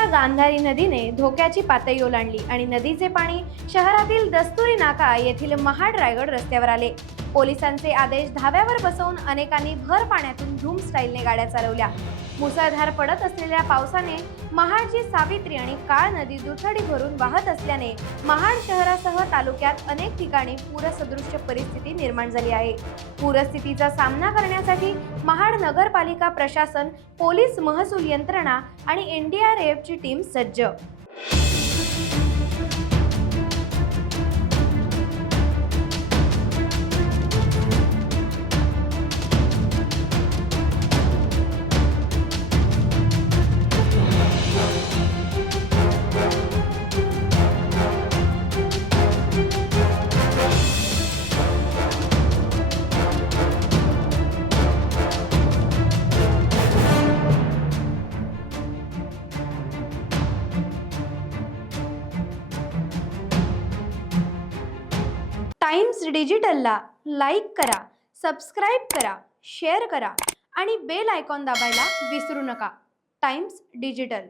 मुंबईच्या गांधारी नदीने धोक्याची पातळी ओलांडली आणि नदीचे पाणी शहरातील दस्तुरी नाका येथील महाड रायगड रस्त्यावर आले। पोलिसांचे आदेश धाब्यावर बसवून अनेकांनी भर पाण्यातून धूम स्टाईलने गाड्या चालवल्या। मुसळधार पडत असलेल्या पावसाने महाडची सावित्री आणि काळ नदी दुथडी भरून वाहत असल्याने महाड शहरासह तालुक्यात अनेक ठिकाणी पूरसदृश्य परिस्थिती निर्माण झाली आहे। पूरस्थितीचा सामना करण्यासाठी महाड नगरपालिका प्रशासन, पोलीस, महसूल यंत्रणा आणि एनडीआरएफची टीम सज्ज। टाइम्स डिजिटलला लाईक करा, सबस्क्राईब करा, शेअर करा आणि बेल आयकॉन दाबायला विसरू नका। Times digital.